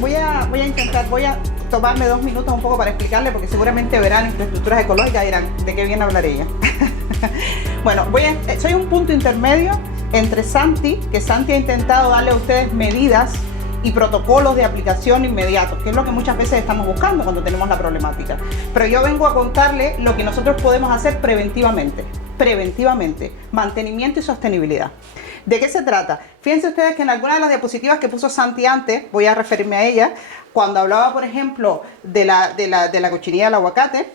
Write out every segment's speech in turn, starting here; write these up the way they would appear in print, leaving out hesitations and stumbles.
voy a tomarme 2 minutos un poco para explicarle, porque seguramente verán infraestructuras ecológicas y dirán, ¿de qué viene a hablar ella? Bueno, soy un punto intermedio entre Santi, que Santi ha intentado darle a ustedes medidas y protocolos de aplicación inmediatos, que es lo que muchas veces estamos buscando cuando tenemos la problemática. Pero yo vengo a contarle lo que nosotros podemos hacer preventivamente, mantenimiento y sostenibilidad. ¿De qué se trata? Fíjense ustedes que en algunas de las diapositivas que puso Santi antes, voy a referirme a ella, cuando hablaba, por ejemplo, de la cochinilla del aguacate,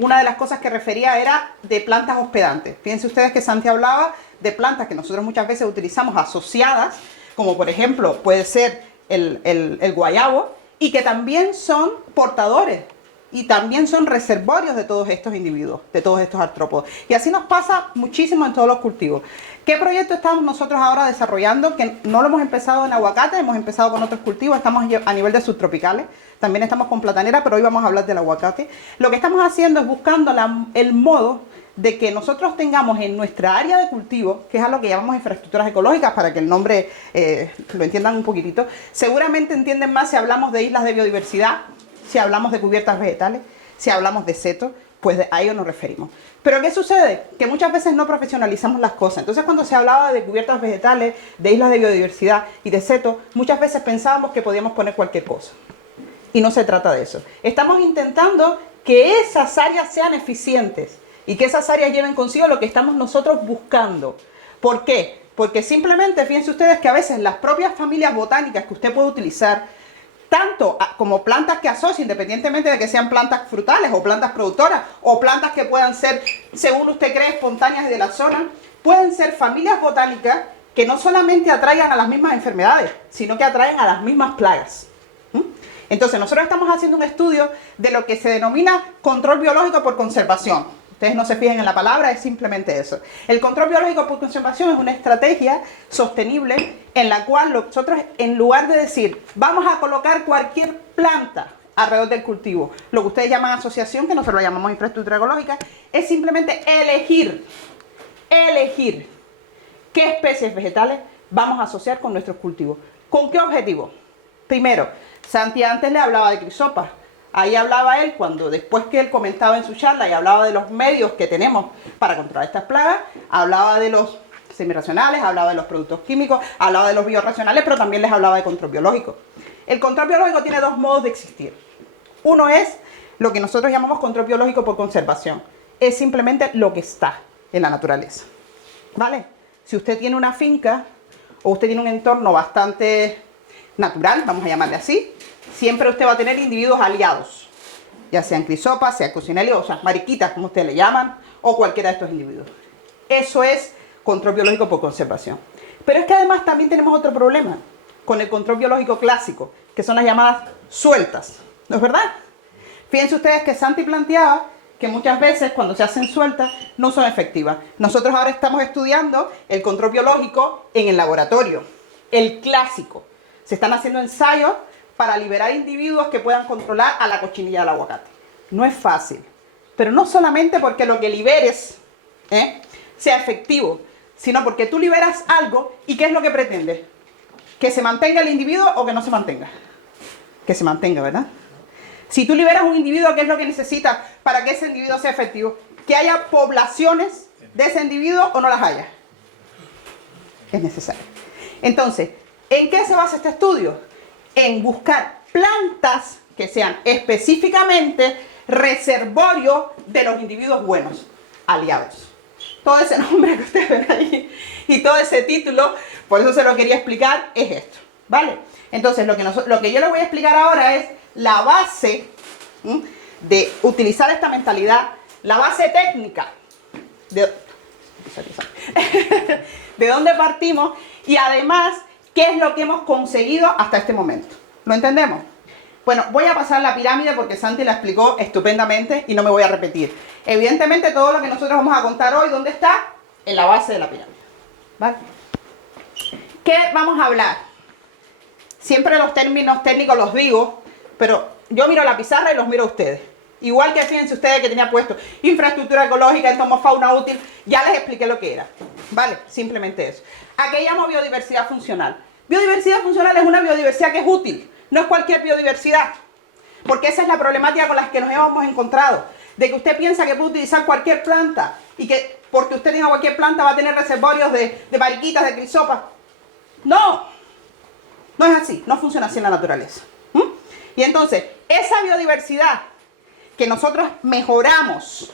una de las cosas que refería era de plantas hospedantes. Fíjense ustedes que Santi hablaba de plantas que nosotros muchas veces utilizamos asociadas, como por ejemplo puede ser el guayabo, y que también son portadores y también son reservorios de todos estos individuos, de todos estos artrópodos. Y así nos pasa muchísimo en todos los cultivos. ¿Qué proyecto estamos nosotros ahora desarrollando? Que no lo hemos empezado en aguacate, hemos empezado con otros cultivos, estamos a nivel de subtropicales, también estamos con platanera, pero hoy vamos a hablar del aguacate. Lo que estamos haciendo es buscando el modo de que nosotros tengamos en nuestra área de cultivo, que es a lo que llamamos infraestructuras ecológicas, para que el nombre lo entiendan un poquitito. Seguramente entienden más si hablamos de islas de biodiversidad, si hablamos de cubiertas vegetales, si hablamos de setos, pues a ello nos referimos. Pero ¿qué sucede? Que muchas veces no profesionalizamos las cosas. Entonces, cuando se hablaba de cubiertas vegetales, de islas de biodiversidad y de setos, muchas veces pensábamos que podíamos poner cualquier cosa. Y no se trata de eso. Estamos intentando que esas áreas sean eficientes y que esas áreas lleven consigo lo que estamos nosotros buscando. ¿Por qué? Porque simplemente, fíjense ustedes que a veces las propias familias botánicas que usted puede utilizar, tanto como plantas que asocia, independientemente de que sean plantas frutales o plantas productoras, o plantas que puedan ser, según usted cree, espontáneas y de la zona, pueden ser familias botánicas que no solamente atraigan a las mismas enfermedades, sino que atraen a las mismas plagas. Entonces, nosotros estamos haciendo un estudio de lo que se denomina control biológico por conservación. Ustedes no se fijen en la palabra, es simplemente eso. El control biológico por conservación es una estrategia sostenible en la cual nosotros, en lugar de decir, vamos a colocar cualquier planta alrededor del cultivo, lo que ustedes llaman asociación, que nosotros lo llamamos infraestructura ecológica, es simplemente elegir qué especies vegetales vamos a asociar con nuestros cultivos. ¿Con qué objetivo? Primero, Santi antes le hablaba de crisopas. Ahí hablaba él, después que él comentaba en su charla y hablaba de los medios que tenemos para controlar estas plagas, hablaba de los semirracionales, hablaba de los productos químicos, hablaba de los biorracionales, pero también les hablaba de control biológico. El control biológico tiene 2 modos de existir. Uno es lo que nosotros llamamos control biológico por conservación. Es simplemente lo que está en la naturaleza. ¿Vale? Si usted tiene una finca o usted tiene un entorno bastante natural, vamos a llamarle así, siempre usted va a tener individuos aliados, ya sean crisopas, sean coccinellios, o sea, mariquitas, como ustedes le llaman, o cualquiera de estos individuos. Eso es control biológico por conservación. Pero es que además también tenemos otro problema con el control biológico clásico, que son las llamadas sueltas, ¿no es verdad? Fíjense ustedes que Santi planteaba que muchas veces cuando se hacen sueltas no son efectivas. Nosotros ahora estamos estudiando el control biológico en el laboratorio, el clásico. Se están haciendo ensayos para liberar individuos que puedan controlar a la cochinilla del aguacate. No es fácil, pero no solamente porque lo que liberes sea efectivo, sino porque tú liberas algo y ¿qué es lo que pretendes? ¿Que se mantenga el individuo o que no se mantenga? Que se mantenga, ¿verdad? Si tú liberas un individuo, ¿qué es lo que necesitas para que ese individuo sea efectivo? Que haya poblaciones de ese individuo o no las haya. Es necesario. Entonces, ¿en qué se basa este estudio? En buscar plantas que sean específicamente reservorios de los individuos buenos, aliados. Todo ese nombre que ustedes ven ahí y todo ese título, por eso se lo quería explicar, es esto, ¿vale? Entonces, lo que yo les voy a explicar ahora es la base de utilizar esta mentalidad, la base técnica de dónde partimos y además qué es lo que hemos conseguido hasta este momento. ¿Lo entendemos? Bueno, voy a pasar la pirámide porque Santi la explicó estupendamente y no me voy a repetir. Evidentemente todo lo que nosotros vamos a contar hoy, ¿dónde está? En la base de la pirámide. ¿Vale? ¿Qué vamos a hablar? Siempre los términos técnicos los digo, pero yo miro la pizarra y los miro a ustedes. Igual que fíjense ustedes que tenía puesto infraestructura ecológica, entomofauna útil, ya les expliqué lo que era. ¿Vale? Simplemente eso. ¿A qué llamo biodiversidad funcional? Biodiversidad funcional es una biodiversidad que es útil. No es cualquier biodiversidad, porque esa es la problemática con la que nos hemos encontrado, de que usted piensa que puede utilizar cualquier planta y que porque usted tenga cualquier planta va a tener reservorios de mariquitas, de crisopas. No, no es así, no funciona así en la naturaleza. Y entonces, esa biodiversidad que nosotros mejoramos,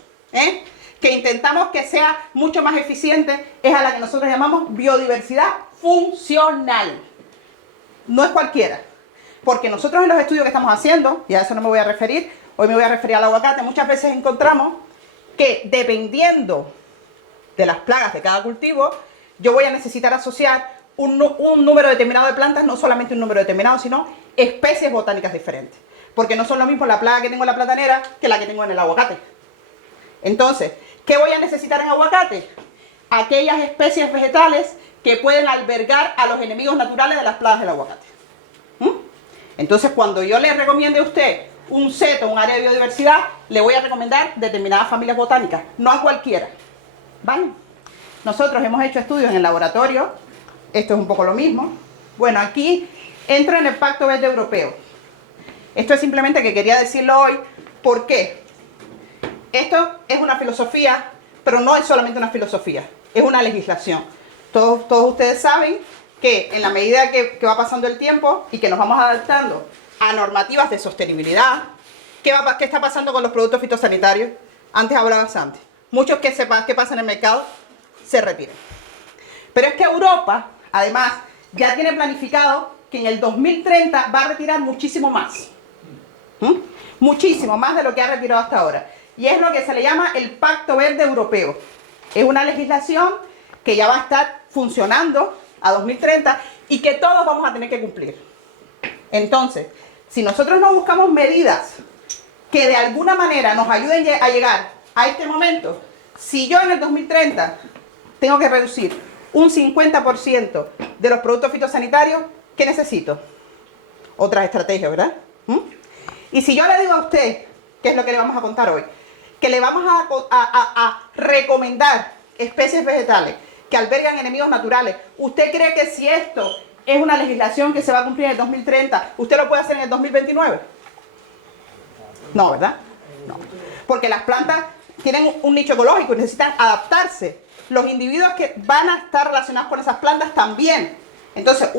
que intentamos que sea mucho más eficiente, es a la que nosotros llamamos biodiversidad funcional. No es cualquiera. Porque nosotros en los estudios que estamos haciendo, y a eso no me voy a referir, hoy me voy a referir al aguacate, muchas veces encontramos que dependiendo de las plagas de cada cultivo, yo voy a necesitar asociar un número determinado de plantas, no solamente un número determinado, sino especies botánicas diferentes. Porque no son lo mismo la plaga que tengo en la platanera que la que tengo en el aguacate. Entonces, ¿qué voy a necesitar en aguacate? Aquellas especies vegetales que pueden albergar a los enemigos naturales de las plagas del aguacate. Entonces, cuando yo le recomiende a usted un seto, un área de biodiversidad, le voy a recomendar determinadas familias botánicas, no a cualquiera. ¿Vale? Nosotros hemos hecho estudios en el laboratorio, esto es un poco lo mismo. Bueno, aquí entro en el Pacto Verde Europeo. Esto es simplemente que quería decirlo hoy, ¿por qué? Esto es una filosofía, pero no es solamente una filosofía, es una legislación. Todos ustedes saben que en la medida que va pasando el tiempo y que nos vamos adaptando a normativas de sostenibilidad, ¿qué está pasando con los productos fitosanitarios? Antes hablabas antes. Muchos que sepan qué pasa en el mercado se retiran. Pero es que Europa, además, ya tiene planificado que en el 2030 va a retirar muchísimo más. Muchísimo más de lo que ha retirado hasta ahora. Y es lo que se le llama el Pacto Verde Europeo. Es una legislación que ya va a estar funcionando a 2030 y que todos vamos a tener que cumplir. Entonces, si nosotros no buscamos medidas que de alguna manera nos ayuden a llegar a este momento, si yo en el 2030 tengo que reducir un 50% de los productos fitosanitarios, ¿qué necesito? Otras estrategias, ¿verdad? Y si yo le digo a usted, que es lo que le vamos a contar hoy, que le vamos a recomendar especies vegetales que albergan enemigos naturales, ¿usted cree que si esto es una legislación que se va a cumplir en el 2030, usted lo puede hacer en el 2029? No, ¿verdad? No. Porque las plantas tienen un nicho ecológico y necesitan adaptarse. Los individuos que van a estar relacionados con esas plantas también. Entonces,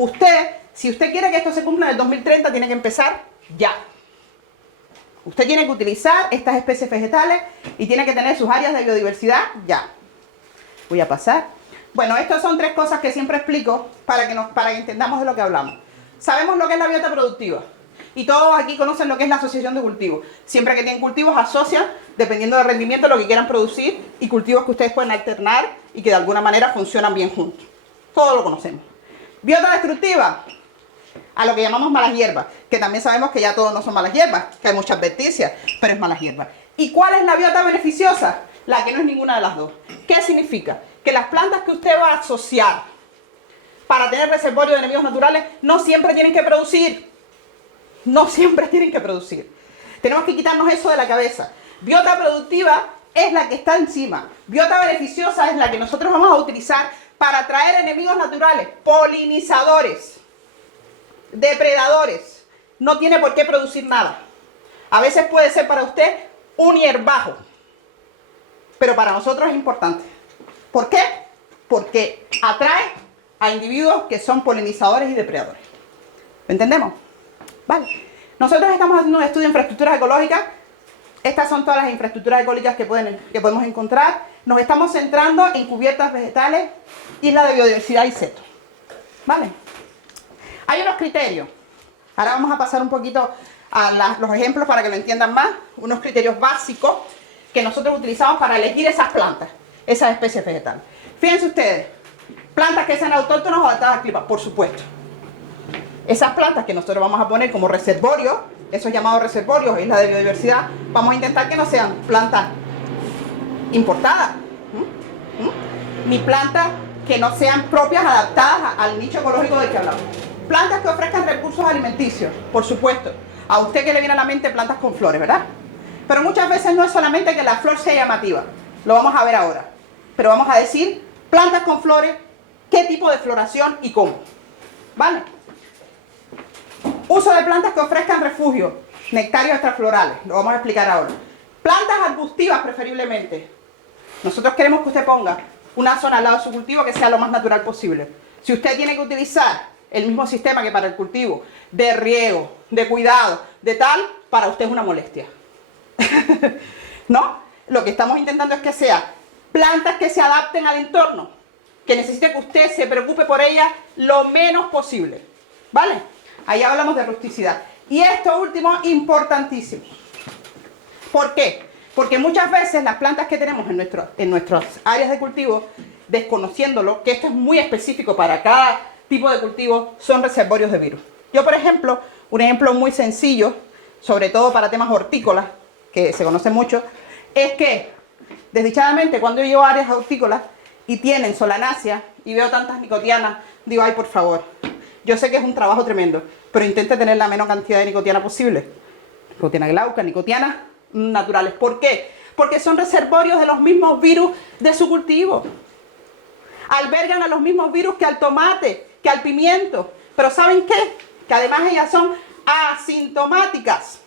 si usted quiere que esto se cumpla en el 2030, tiene que empezar ya. Usted tiene que utilizar estas especies vegetales y tiene que tener sus áreas de biodiversidad ya. Voy a pasar. Bueno, estas son tres cosas que siempre explico para que entendamos de lo que hablamos. Sabemos lo que es la biota productiva. Y todos aquí conocen lo que es la asociación de cultivos. Siempre que tienen cultivos, asocian, dependiendo del rendimiento, lo que quieran producir y cultivos que ustedes pueden alternar y que de alguna manera funcionan bien juntos. Todo lo conocemos. Biota destructiva, a lo que llamamos malas hierbas, que también sabemos que ya todos no son malas hierbas, que hay mucha advertencia, pero es malas hierbas. ¿Y cuál es la biota beneficiosa? La que no es ninguna de las dos. ¿Qué significa? Que las plantas que usted va a asociar para tener reservorios de enemigos naturales no siempre tienen que producir. No siempre tienen que producir. Tenemos que quitarnos eso de la cabeza. Biota productiva es la que está encima. Biota beneficiosa es la que nosotros vamos a utilizar para atraer enemigos naturales, polinizadores, depredadores. No tiene por qué producir nada. A veces puede ser para usted un hierbajo, pero para nosotros es importante. ¿Por qué? Porque atrae a individuos que son polinizadores y depredadores. ¿Lo entendemos? Vale. Nosotros estamos haciendo un estudio de infraestructuras ecológicas. Estas son todas las infraestructuras ecológicas que podemos encontrar. Nos estamos centrando en cubiertas vegetales, isla de biodiversidad y seto. ¿Vale? Hay unos criterios. Ahora vamos a pasar un poquito a los ejemplos para que lo entiendan más. Unos criterios básicos que nosotros utilizamos para elegir esas plantas, esas especies vegetales. Fíjense ustedes, plantas que sean autóctonas o adaptadas al clima, por supuesto. Esas plantas que nosotros vamos a poner como reservorios, esos llamados reservorios, islas de biodiversidad, vamos a intentar que no sean plantas importadas, ni plantas que no sean propias, adaptadas al nicho ecológico del que hablamos. Plantas que ofrezcan recursos alimenticios, por supuesto. A usted que le viene a la mente plantas con flores, ¿verdad? Pero muchas veces no es solamente que la flor sea llamativa, lo vamos a ver ahora. Pero vamos a decir plantas con flores, qué tipo de floración y cómo. ¿Vale? Uso de plantas que ofrezcan refugio, nectarios extraflorales, lo vamos a explicar ahora. Plantas arbustivas preferiblemente. Nosotros queremos que usted ponga una zona al lado de su cultivo que sea lo más natural posible. Si usted tiene que utilizar el mismo sistema que para el cultivo, de riego, de cuidado, de tal, para usted es una molestia. ¿No? Lo que estamos intentando es que sean plantas que se adapten al entorno, que necesite que usted se preocupe por ellas lo menos posible. ¿Vale? Ahí hablamos de rusticidad. Y esto último, importantísimo. ¿Por qué? Porque muchas veces las plantas que tenemos en nuestras áreas de cultivo, desconociéndolo, que esto es muy específico para cada tipo de cultivo, son reservorios de virus. Yo, por ejemplo, un ejemplo muy sencillo, sobre todo para temas hortícolas, que se conoce mucho, es que, desdichadamente, cuando yo llevo a áreas hortícolas y tienen solanáceas y veo tantas nicotianas, digo, ay, por favor, yo sé que es un trabajo tremendo, pero intente tener la menor cantidad de nicotiana posible. Nicotiana glauca, nicotianas naturales. ¿Por qué? Porque son reservorios de los mismos virus de su cultivo. Albergan a los mismos virus que al tomate, que al pimiento. Pero ¿saben qué? Que además ellas son asintomáticas.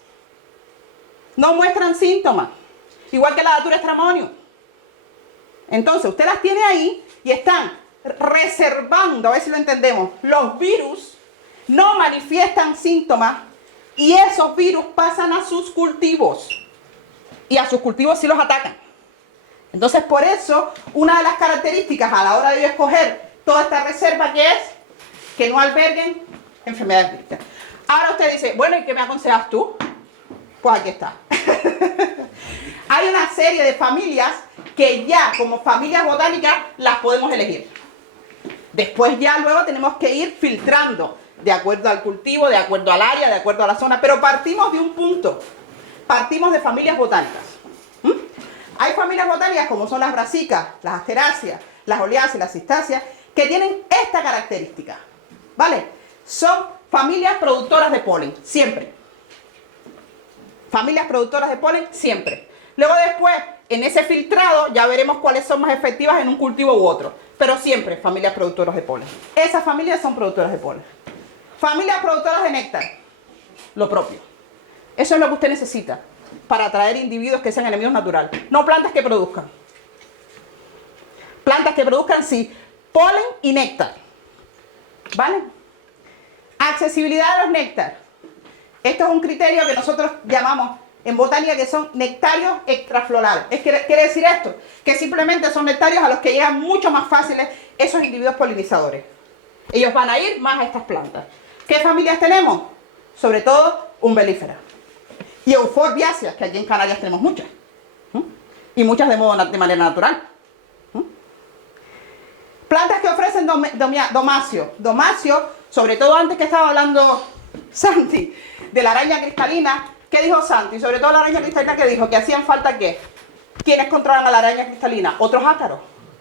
No muestran síntomas. Igual que la Datura extramonio. Entonces, usted las tiene ahí y están reservando, a ver si lo entendemos, los virus no manifiestan síntomas y esos virus pasan a sus cultivos. Y a sus cultivos sí los atacan. Entonces, por eso, una de las características a la hora de yo escoger toda esta reserva que es que no alberguen enfermedades críticas. Ahora usted dice, bueno, ¿y qué me aconsejas tú? Pues aquí está. Hay una serie de familias que ya como familias botánicas las podemos elegir. Después ya luego tenemos que ir filtrando de acuerdo al cultivo, de acuerdo al área, de acuerdo a la zona, pero partimos de un punto. Partimos de familias botánicas. Hay familias botánicas como son las brasicas, las asteráceas, las oleáceas, las cistáceas, que tienen esta característica. ¿Vale? Son familias productoras de polen, siempre. Familias productoras de polen, siempre. Luego después, en ese filtrado, ya veremos cuáles son más efectivas en un cultivo u otro. Pero siempre familias productoras de polen. Esas familias son productoras de polen. Familias productoras de néctar, lo propio. Eso es lo que usted necesita para atraer individuos que sean enemigos naturales. No plantas que produzcan. Plantas que produzcan, sí, polen y néctar. ¿Vale? Accesibilidad a los néctar. Esto es un criterio que nosotros llamamos en botánica que son nectarios extraflorales. ¿Quiere decir esto? Que simplemente son nectarios a los que llegan mucho más fáciles esos individuos polinizadores. Ellos van a ir más a estas plantas. ¿Qué familias tenemos? Sobre todo umbelíferas. Y euforbiáceas, que aquí en Canarias tenemos muchas. Y muchas de manera natural. Plantas que ofrecen domacio. Domacio, sobre todo antes que estaba hablando Santi, de la araña cristalina. ¿Qué dijo Santi? Sobre todo la araña cristalina, que dijo que hacían falta ¿qué? ¿Quiénes controlan a la araña cristalina? Otros ácaros.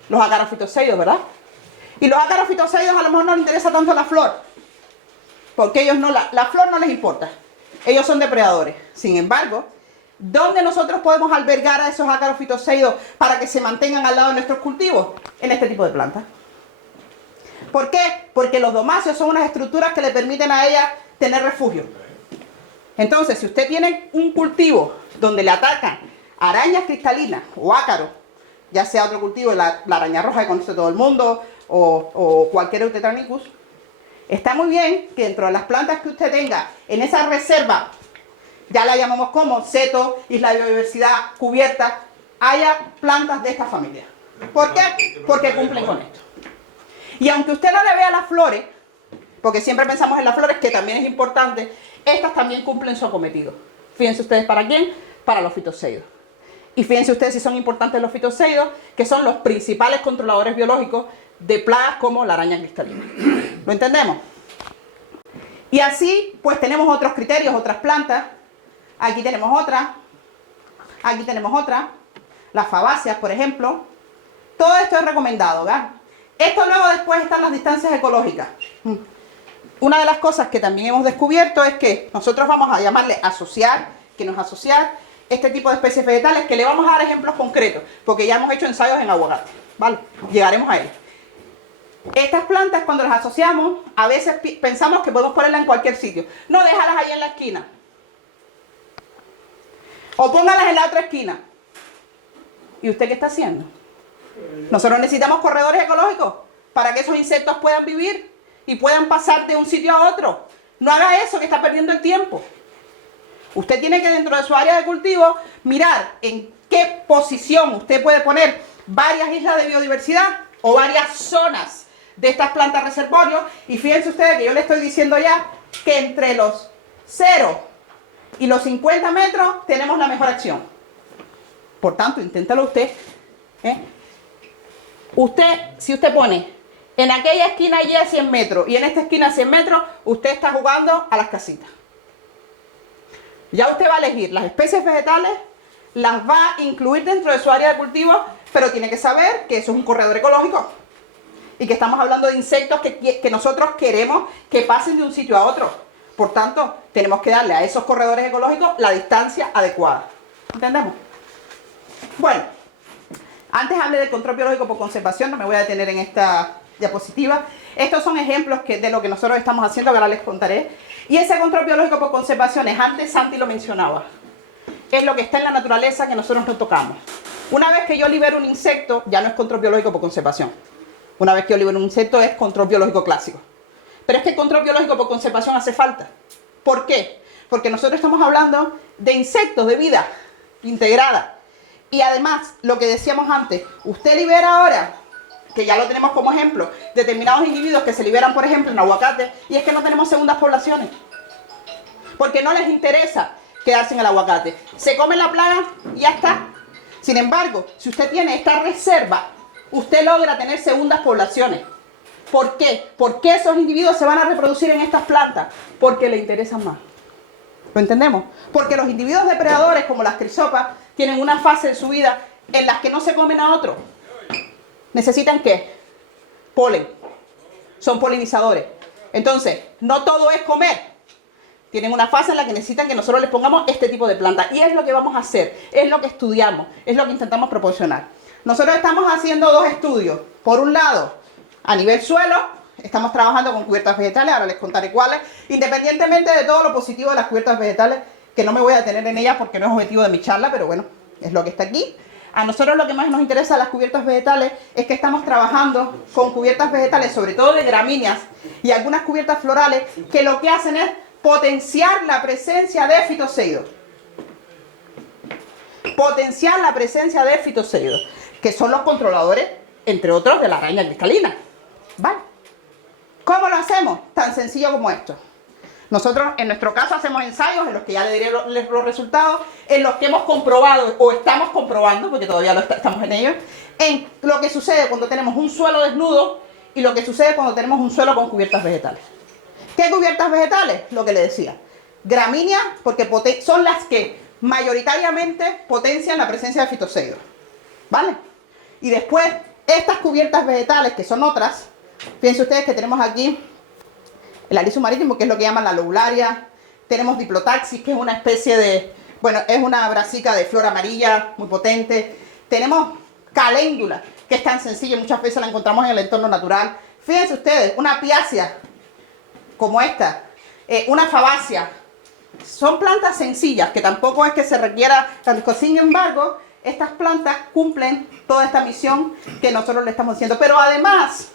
Los ácaros fitoseidos, ¿verdad? Y los ácaros fitoseidos a lo mejor no les interesa tanto la flor. Porque ellos no, la flor no les importa. Ellos son depredadores. Sin embargo, ¿dónde nosotros podemos albergar a esos ácaros fitoseidos para que se mantengan al lado de nuestros cultivos? En este tipo de plantas. ¿Por qué? Porque los domáceos son unas estructuras que le permiten a ellas tener refugio. Entonces, si usted tiene un cultivo donde le atacan arañas cristalinas o ácaros, ya sea otro cultivo, la araña roja que conoce todo el mundo, o cualquier Eutetranicus, está muy bien que dentro de las plantas que usted tenga en esa reserva, ya la llamamos como seto, isla de biodiversidad, cubierta, haya plantas de esta familia. ¿Por qué? Porque cumplen con esto. Y aunque usted no le vea las flores, porque siempre pensamos en las flores, que también es importante, estas también cumplen su acometido. Fíjense ustedes para quién, para los fitoseidos. Y fíjense ustedes si son importantes los fitoseidos, que son los principales controladores biológicos de plagas como la araña cristalina. ¿Lo entendemos? Y así, pues tenemos otros criterios, otras plantas. Aquí tenemos otra. Aquí tenemos otra. Las fabáceas, por ejemplo. Todo esto es recomendado, ¿verdad? Esto luego después están las distancias ecológicas. Una de las cosas que también hemos descubierto es que nosotros vamos a llamarle asociar, que no es asociar, este tipo de especies vegetales, que le vamos a dar ejemplos concretos, porque ya hemos hecho ensayos en aguacate, ¿vale? Llegaremos a él. Estas plantas, cuando las asociamos, a veces pensamos que podemos ponerlas en cualquier sitio. No, déjalas ahí en la esquina. O póngalas en la otra esquina. ¿Y usted qué está haciendo? Nosotros necesitamos corredores ecológicos para que esos insectos puedan vivir y puedan pasar de un sitio a otro. No haga eso, que está perdiendo el tiempo. Usted tiene que, dentro de su área de cultivo, mirar en qué posición usted puede poner varias islas de biodiversidad o varias zonas de estas plantas reservorios. Y fíjense ustedes que yo le estoy diciendo ya que entre los 0 y los 50 metros tenemos la mejor acción. Por tanto, inténtalo usted. Si usted pone en aquella esquina allí a 100 metros y en esta esquina a 100 metros, usted está jugando a las casitas. Ya usted va a elegir las especies vegetales, las va a incluir dentro de su área de cultivo, pero tiene que saber que eso es un corredor ecológico y que estamos hablando de insectos que nosotros queremos que pasen de un sitio a otro. Por tanto, tenemos que darle a esos corredores ecológicos la distancia adecuada. ¿Entendemos? Bueno, antes hablé del control biológico por conservación, no me voy a detener en esta diapositiva. Estos son ejemplos de lo que nosotros estamos haciendo, que ahora les contaré. Y ese control biológico por conservación, antes Santi lo mencionaba, es lo que está en la naturaleza que nosotros no tocamos. Una vez que yo libero un insecto, ya no es control biológico por conservación. Una vez que yo libero un insecto, es control biológico clásico. Pero es que el control biológico por conservación hace falta. ¿Por qué? Porque nosotros estamos hablando de insectos de vida integrada. Y además, lo que decíamos antes, usted libera ahora, que ya lo tenemos como ejemplo, determinados individuos que se liberan, por ejemplo, en aguacate, y es que no tenemos segundas poblaciones. Porque no les interesa quedarse en el aguacate. Se comen la plaga y ya está. Sin embargo, si usted tiene esta reserva, usted logra tener segundas poblaciones. ¿Por qué? ¿Por qué esos individuos se van a reproducir en estas plantas? Porque le interesan más. ¿Lo entendemos? Porque los individuos depredadores, como las crisopas, tienen una fase de su vida en las que no se comen a otro. ¿Necesitan qué? Polen. Son polinizadores. Entonces, no todo es comer. Tienen una fase en la que necesitan que nosotros les pongamos este tipo de planta. Y es lo que vamos a hacer, es lo que estudiamos, es lo que intentamos proporcionar. Nosotros estamos haciendo dos estudios. Por un lado, a nivel suelo, estamos trabajando con cubiertas vegetales, ahora les contaré cuáles, independientemente de todo lo positivo de las cubiertas vegetales, que no me voy a detener en ellas porque no es objetivo de mi charla, pero bueno, es lo que está aquí. A nosotros lo que más nos interesa de las cubiertas vegetales es que estamos trabajando con cubiertas vegetales, sobre todo de gramíneas y algunas cubiertas florales, que lo que hacen es potenciar la presencia de fitoseidos. Potenciar la presencia de fitoseidos, que son los controladores, entre otros, de la araña cristalina. ¿Vale? ¿Cómo lo hacemos? Tan sencillo como esto. Nosotros, en nuestro caso, hacemos ensayos en los que ya le diré los resultados, en los que hemos comprobado, o estamos comprobando, porque todavía estamos en ello, en lo que sucede cuando tenemos un suelo desnudo y lo que sucede cuando tenemos un suelo con cubiertas vegetales. ¿Qué cubiertas vegetales? Lo que le decía. Gramíneas, porque son las que mayoritariamente potencian la presencia de fitoseidos. ¿Vale? Y después, estas cubiertas vegetales, que son otras, fíjense ustedes que tenemos aquí el aliso marítimo, que es lo que llaman la lobularia. Tenemos diplotaxis, que es una especie de, bueno, es una brasica de flor amarilla, muy potente. Tenemos caléndula, que es tan sencilla, muchas veces la encontramos en el entorno natural. Fíjense ustedes, una piácea, como esta, una fabácea. Son plantas sencillas, que tampoco es que se requiera tanto. Sin embargo, estas plantas cumplen toda esta misión que nosotros le estamos haciendo. Pero además,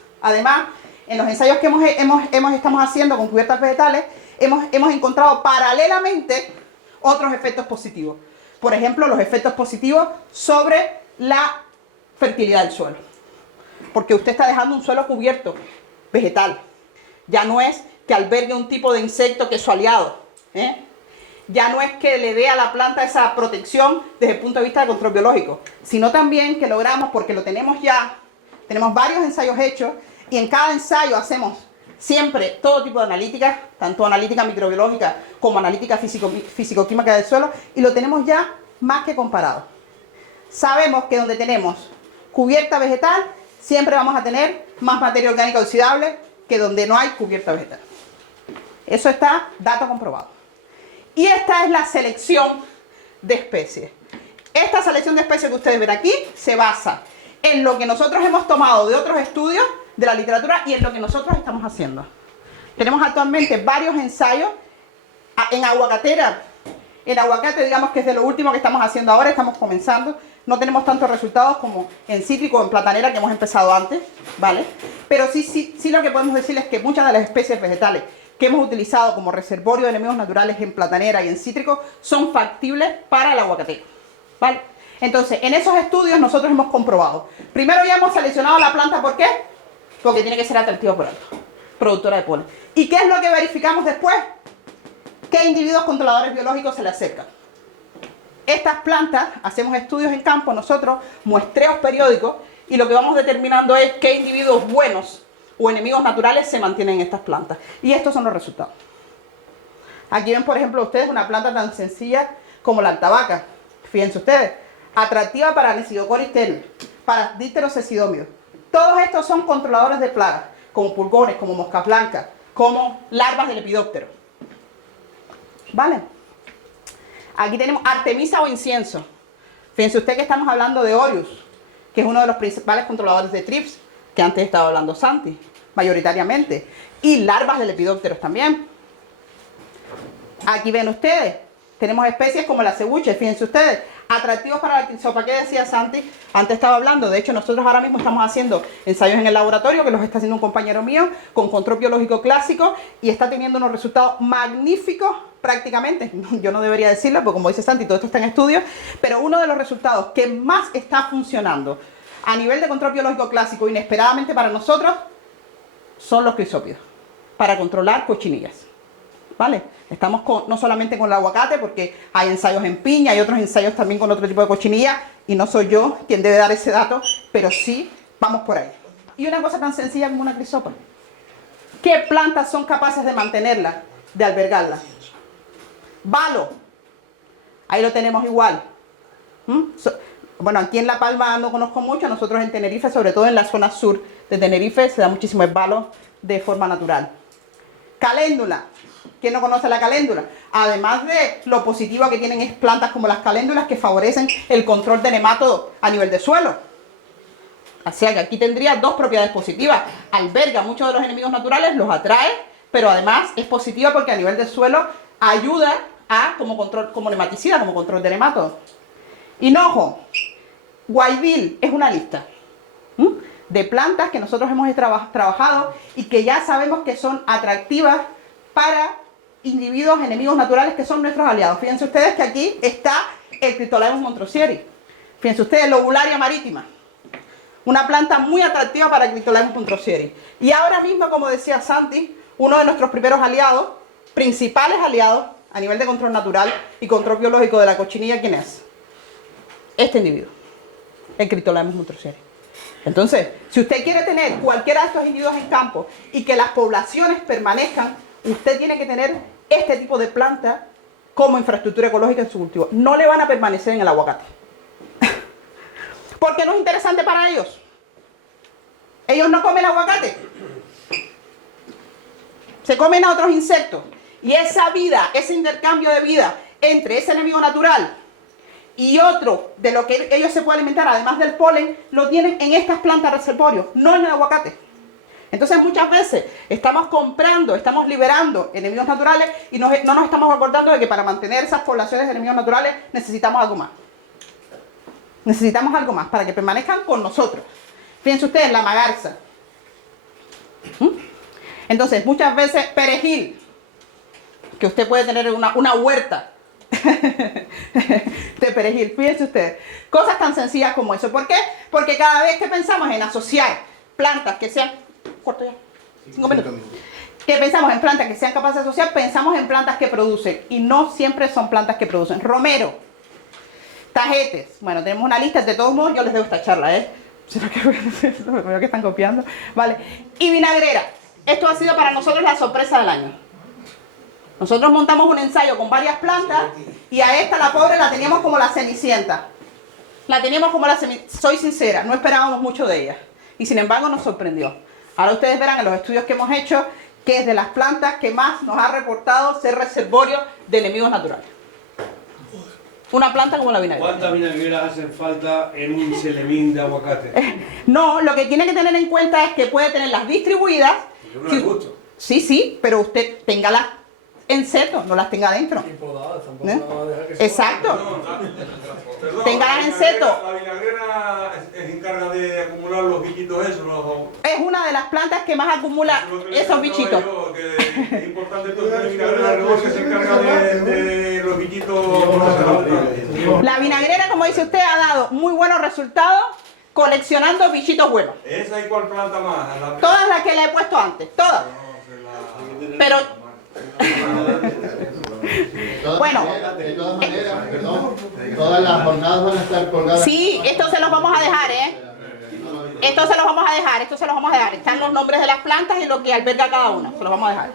en los ensayos que estamos haciendo con cubiertas vegetales, hemos encontrado paralelamente otros efectos positivos. Por ejemplo, los efectos positivos sobre la fertilidad del suelo. Porque usted está dejando un suelo cubierto, vegetal. Ya no es que albergue un tipo de insecto que es su aliado. Ya no es que le dé a la planta esa protección desde el punto de vista de control biológico, sino también que logramos, porque lo tenemos ya, tenemos varios ensayos hechos, y en cada ensayo hacemos siempre todo tipo de analíticas, tanto analítica microbiológica como analítica físico-química del suelo, y lo tenemos ya más que comparado. Sabemos que donde tenemos cubierta vegetal, siempre vamos a tener más materia orgánica oxidable que donde no hay cubierta vegetal. Eso está dato comprobado. Y esta es la selección de especies. Esta selección de especies que ustedes ven aquí se basa en lo que nosotros hemos tomado de otros estudios de la literatura y en lo que nosotros estamos haciendo. Tenemos actualmente varios ensayos en aguacatera. En aguacate, digamos que es de lo último que estamos haciendo ahora, estamos comenzando. No tenemos tantos resultados como en cítrico o en platanera, que hemos empezado antes, ¿vale? Pero sí lo que podemos decir es que muchas de las especies vegetales que hemos utilizado como reservorio de enemigos naturales en platanera y en cítrico son factibles para el aguacate, ¿vale? Entonces, en esos estudios nosotros hemos comprobado. Primero ya hemos seleccionado la planta, ¿por qué? Porque tiene que ser atractiva por alto, productora de polen. ¿Y qué es lo que verificamos después? ¿Qué individuos controladores biológicos se le acercan? Estas plantas, hacemos estudios en campo, nosotros, muestreos periódicos, y lo que vamos determinando es qué individuos buenos o enemigos naturales se mantienen en estas plantas. Y estos son los resultados. Aquí ven, por ejemplo, ustedes una planta tan sencilla como la altabaca. Fíjense ustedes, atractiva para Nesidocoris terni, para Dipterocecidomyia. Todos estos son controladores de plagas, como pulgones, como moscas blancas, como larvas del lepidóptero. ¿Vale? Aquí tenemos Artemisa o incienso. Fíjense usted que estamos hablando de Orius, que es uno de los principales controladores de trips, que antes estaba hablando Santi, mayoritariamente. Y larvas de lepidópteros también. Aquí ven ustedes, tenemos especies como la cebuche, fíjense ustedes, atractivos para la crisopa. ¿Qué decía Santi? Antes estaba hablando, de hecho nosotros ahora mismo estamos haciendo ensayos en el laboratorio, que los está haciendo un compañero mío, con control biológico clásico, y está teniendo unos resultados magníficos prácticamente. Yo no debería decirlo, porque como dice Santi, todo esto está en estudio, pero uno de los resultados que más está funcionando a nivel de control biológico clásico, inesperadamente para nosotros, son los crisópidos, para controlar cochinillas. ¿Vale? Estamos no solamente con el aguacate, porque hay ensayos en piña, hay otros ensayos también con otro tipo de cochinilla, y no soy yo quien debe dar ese dato, pero sí vamos por ahí. Y una cosa tan sencilla como una crisopa. ¿Qué plantas son capaces de mantenerla, de albergarla? Balo. Ahí lo tenemos igual. Bueno, aquí en La Palma no conozco mucho, nosotros en Tenerife, sobre todo en la zona sur de Tenerife, se da muchísimo el balo de forma natural. Caléndula. ¿Quién no conoce la caléndula? Además de lo positivo que tienen plantas como las caléndulas, que favorecen el control de nematodos a nivel de suelo. O sea que aquí tendría dos propiedades positivas. Alberga muchos de los enemigos naturales, los atrae, pero además es positiva porque a nivel de suelo ayuda como nematicida, como control de nematodos. Hinojo, guaybil, es una lista de plantas que nosotros hemos trabajado y que ya sabemos que son atractivas para individuos enemigos naturales que son nuestros aliados. Fíjense ustedes que aquí está el Cryptolaemus montrosieri. Fíjense ustedes, lobularia marítima. Una planta muy atractiva para el Cryptolaemus montrosieri. Y ahora mismo, como decía Santi, uno de nuestros primeros aliados, principales aliados a nivel de control natural y control biológico de la cochinilla, ¿quién es? Este individuo, el Cryptolaemus montrosieri. Entonces, si usted quiere tener cualquiera de estos individuos en campo y que las poblaciones permanezcan, usted tiene que tener este tipo de planta como infraestructura ecológica en su cultivo. No le van a permanecer en el aguacate. Porque no es interesante para ellos. Ellos no comen aguacate. Se comen a otros insectos. Y esa vida, ese intercambio de vida entre ese enemigo natural y otro de lo que ellos se pueden alimentar, además del polen, lo tienen en estas plantas reservorios, no en el aguacate. Entonces muchas veces estamos comprando, estamos liberando enemigos naturales y no nos estamos acordando de que para mantener esas poblaciones de enemigos naturales necesitamos algo más. Necesitamos algo más para que permanezcan con nosotros. Fíjense ustedes, la magarza. Entonces muchas veces perejil, que usted puede tener una huerta de perejil. Fíjense ustedes, cosas tan sencillas como eso. ¿Por qué? Porque cada vez que pensamos en asociar plantas que sean... Corto ya. 5 minutos. Que pensamos en plantas que sean capaces de asociar, pensamos en plantas que producen. Y no siempre son plantas que producen. Romero. Tajetes. Bueno, tenemos una lista. De todos modos, yo les debo esta charla, ¿eh? Veo que están copiando. Vale. Y vinagrera. Esto ha sido para nosotros la sorpresa del año. Nosotros montamos un ensayo con varias plantas y a esta, la pobre, la teníamos como la cenicienta. La teníamos como la cenicienta. Soy sincera, no esperábamos mucho de ella. Y sin embargo nos sorprendió. Ahora ustedes verán en los estudios que hemos hecho que es de las plantas que más nos ha reportado ser reservorio de enemigos naturales. una planta como la vinagrera. ¿Cuántas vinagreras hacen falta en un selemín de aguacate? No, lo que tiene que tener en cuenta es que puede tenerlas distribuidas. Yo no les gusto. Sí, pero usted téngalas en seto, no las tenga adentro. Exacto. Perdón, Téngalas en seto. La vinagrera se encarga de acumular los bichitos esos, ¿no? Es una de las plantas que más acumula esos bichitos. Es importante entonces la vinagrera que se encarga de los bichitos. La vinagrera, como dice usted, ha dado muy buenos resultados coleccionando bichitos buenos. ¿Esa y cuál planta más? Todas las que le he puesto antes, todas. Pero bueno, de todas maneras, perdón, todas las jornadas van a estar colgadas. sí, esto se los vamos a dejar, Esto se los vamos a dejar, Están los nombres de las plantas y lo que alberga cada una, se los vamos a dejar.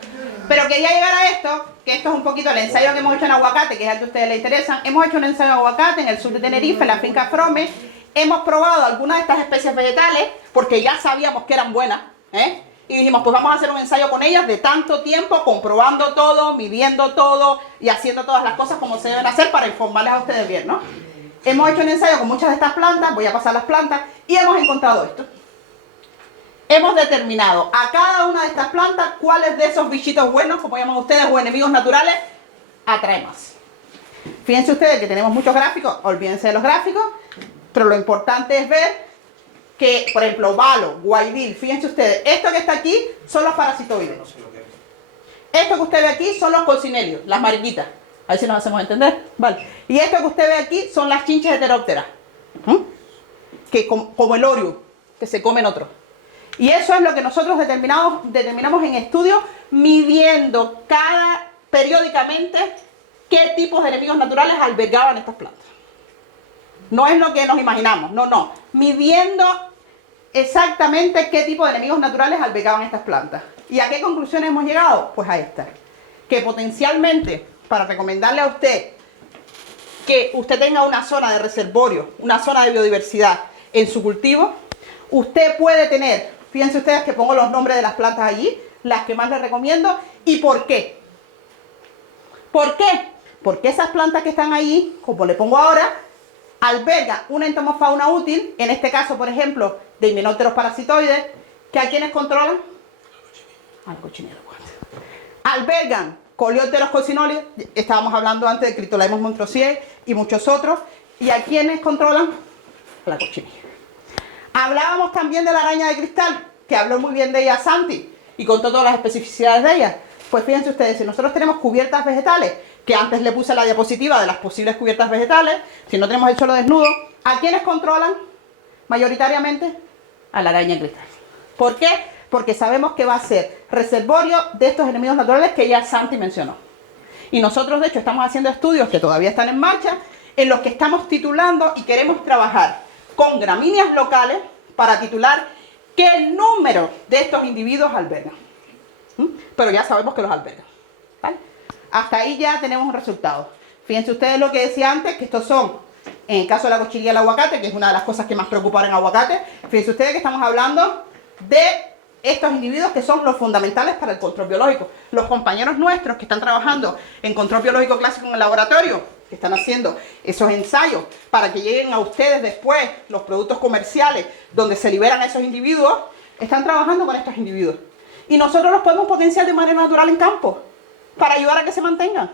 Pero quería llegar a esto, que esto es un poquito el ensayo que hemos hecho en aguacate, que es el que a ustedes les interesa. Hemos hecho un ensayo de aguacate en el sur de Tenerife, en la finca Frome. Hemos probado algunas de estas especies vegetales, porque ya sabíamos que eran buenas, y dijimos, pues vamos a hacer un ensayo con ellas de tanto tiempo, comprobando todo, midiendo todo y haciendo todas las cosas como se deben hacer para informarles a ustedes bien, ¿no? Hemos hecho un ensayo con muchas de estas plantas, voy a pasar las plantas, y hemos encontrado esto. Hemos determinado a cada una de estas plantas cuáles de esos bichitos buenos, como llaman ustedes, o enemigos naturales, atrae más. Fíjense ustedes que tenemos muchos gráficos, olvídense de los gráficos, pero lo importante es ver que, por ejemplo, balo, guaidil, fíjense ustedes, esto que está aquí son los parasitoides. Esto que usted ve aquí son los coccinelios, las mariquitas. A ver si nos hacemos entender. Vale. Y esto que usted ve aquí son las chinches heterópteras. Que como el oriu, que se comen otros. Y eso es lo que nosotros determinamos en estudios, midiendo periódicamente qué tipos de enemigos naturales albergaban estas plantas. No es lo que nos imaginamos, no. Midiendo exactamente qué tipo de enemigos naturales albergaban estas plantas. ¿Y a qué conclusiones hemos llegado? Pues a esta. Que potencialmente, para recomendarle a usted que usted tenga una zona de reservorio, una zona de biodiversidad en su cultivo, usted puede tener, fíjense ustedes que pongo los nombres de las plantas allí, las que más les recomiendo, ¿y por qué? ¿Por qué? Porque esas plantas que están ahí, como le pongo ahora, albergan una entomofauna útil, en este caso, por ejemplo, de himenópteros parasitoides, que a quienes controlan, al cochinero. Albergan coleópteros coccinolios, estábamos hablando antes de Cryptolaemus montrosier y muchos otros, y a quienes controlan, a la cochinilla. Hablábamos también de la araña de cristal, que habló muy bien de ella Santi, y contó todas las especificidades de ella. Pues fíjense ustedes, si nosotros tenemos cubiertas vegetales, que antes le puse la diapositiva de las posibles cubiertas vegetales, si no tenemos el suelo desnudo, ¿a quiénes controlan mayoritariamente? A la araña de cristal. ¿Por qué? Porque sabemos que va a ser reservorio de estos enemigos naturales que ya Santi mencionó. Y nosotros, de hecho, estamos haciendo estudios que todavía están en marcha, en los que estamos titulando y queremos trabajar con gramíneas locales para titular qué número de estos individuos albergan. Pero ya sabemos que los albergan. ¿Vale? Hasta ahí ya tenemos un resultado. Fíjense ustedes lo que decía antes, que estos son, en el caso de la cochinilla del aguacate, que es una de las cosas que más preocupan en aguacate, fíjense ustedes que estamos hablando de estos individuos que son los fundamentales para el control biológico. Los compañeros nuestros que están trabajando en control biológico clásico en el laboratorio, que están haciendo esos ensayos para que lleguen a ustedes después los productos comerciales donde se liberan esos individuos, están trabajando con estos individuos. Y nosotros los podemos potenciar de manera natural en campo para ayudar a que se mantengan.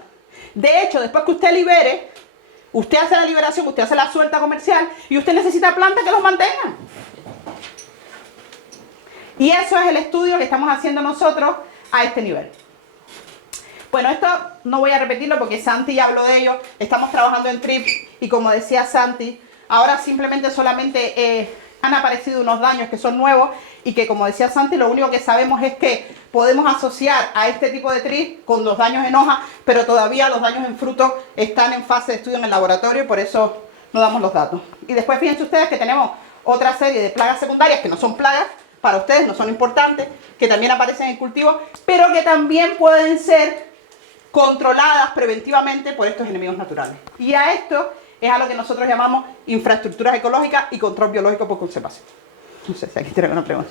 De hecho, después que usted libere, usted hace la liberación, usted hace la suelta comercial y usted necesita plantas que los mantengan. Y eso es el estudio que estamos haciendo nosotros a este nivel. Bueno, esto no voy a repetirlo porque Santi ya habló de ello. Estamos trabajando en TRIP y como decía Santi, ahora simplemente solamente han aparecido unos daños que son nuevos y que, como decía Santi, lo único que sabemos es que podemos asociar a este tipo de TRIP con los daños en hoja, pero todavía los daños en fruto están en fase de estudio en el laboratorio y por eso no damos los datos. Y después fíjense ustedes que tenemos otra serie de plagas secundarias que no son plagas, para ustedes no son importantes, que también aparecen en el cultivo, pero que también pueden ser controladas preventivamente por estos enemigos naturales. Y a esto es a lo que nosotros llamamos infraestructuras ecológicas y control biológico por conservación. No sé si aquí tienen una pregunta.